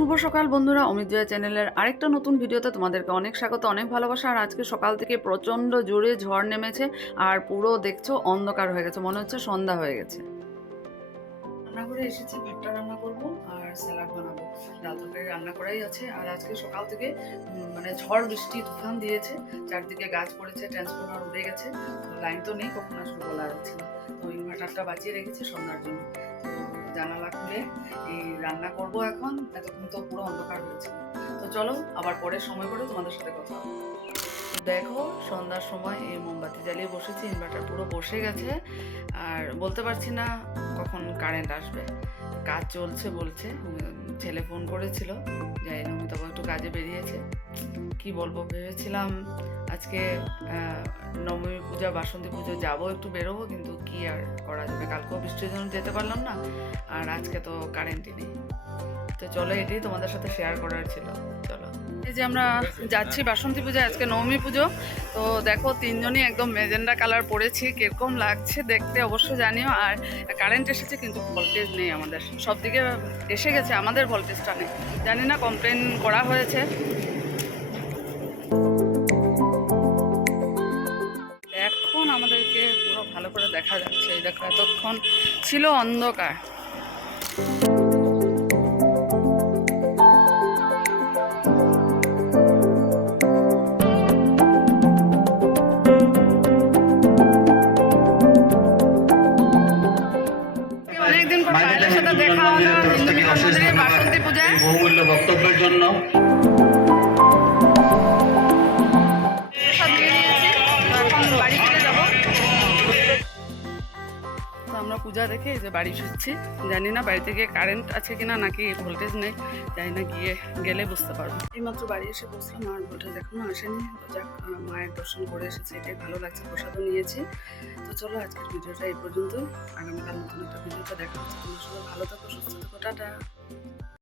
শুভ সকাল বন্ধুরা, অমিত জয়া চ্যানেলের আরেকটা নতুন ভিডিওতে তোমাদেরকে অনেক স্বাগত, অনেক ভালোবাসা। আর আজকে সকাল থেকে প্রচণ্ড জোরে ঝড় নেমেছে আর পুরো দেখছো অন্ধকার হয়ে গেছে, মনে হচ্ছে সন্ধ্যা হয়ে গেছে। রান্নাঘরে এসেছি, ভাতটা রান্না করব আর স্যালাড বানাবো। ডাল তরকারি রান্না করাই আছে। আর আজকে সকাল থেকে মানে ঝড় বৃষ্টি তুফান দিয়েছে, চারদিকে গাছ পড়েছে, ট্রান্সফরমার উড়ে গেছে, লাইন তো নেই, কখন আসবে বলা যাচ্ছে না। তো ইনভার্টারটা বাঁচিয়ে রেখেছি সন্ধ্যার জন্য। জানালা খুলে এই রান্না করব এখন, এতক্ষণ তো পুরো অন্ধকার হয়েছিল। তো চলো আবার পরে সময় করে তোমাদের সাথে কথা হবে। দেখো সন্ধ্যার সময় এই মোমবাতি জ্বালিয়ে বসেছি, ইনভার্টার পুরো বসে গেছে আর বলতে পারছি না কখন কারেন্ট আসবে। কাজ চলছে বলছে, ছেলে ফোন করেছিল, যাই না, তখন একটু কাজে বেরিয়েছে। কি বলবো, ভেবেছিলাম আজকে নবমী পূজা বাসন্তী পুজো যাবো, একটু বেরোবো, কিন্তু কি আর করা যাবে, কালকেও বৃষ্টির জন্য যেতে পারলাম না আর আজকে তো কারেন্টই নেই। তো চলো এটাই তোমাদের সাথে শেয়ার করার ছিল। চলো, এই যে আমরা যাচ্ছি বাসন্তী পূজা, আজকে নবমী পুজো। তো দেখো তিনজনই একদম মেজেন্ডা কালার পরেছি, কিরকম লাগছে দেখতে অবশ্যই জানিও। আর কারেন্ট এসেছে কিন্তু ভোল্টেজ নেই, আমাদের সব দিকে এসে গেছে, আমাদের ভোল্টেজটা নেই, জানি না, কমপ্লেন করা হয়েছে। এখন আমাদেরকে পুরো ভালো করে দেখা যাচ্ছে, এই দেখো এতক্ষণ ছিল অন্ধকার। অনেকদিন পর পায়েলের সাথে দেখা হলো হিন্দু মিলন মন্দিরে বাসন্তী পূজায়। বহুমূল্য বক্তব্যের জন্য সব নিয়ে নিয়েছি, এখন বাড়ি ফিরে যাবো। তো আমরা পূজা দেখে যে বাড়ি ফিরছি, জানি না বাড়িতে গিয়ে কারেন্ট আছে কিনা নাকি ভোল্টেজ নেই, জানি না, গেলে বুঝতে পারবো। এইমাত্র বাড়ি এসে বসলাম আর ভোল্টেজ এখনো আসেনি। তো যাক, মায়ের দর্শন করে এসেছি, এটাই ভালো লাগছে, প্রসাদও নিয়েছি। তো চলো আজকের ভিডিওটা এই পর্যন্ত, আগামীকাল নতুন একটা ভিডিওটা দেখা হচ্ছে। তোমরা সবাই ভালো থাকো, সুস্থ থাকো, টাটা।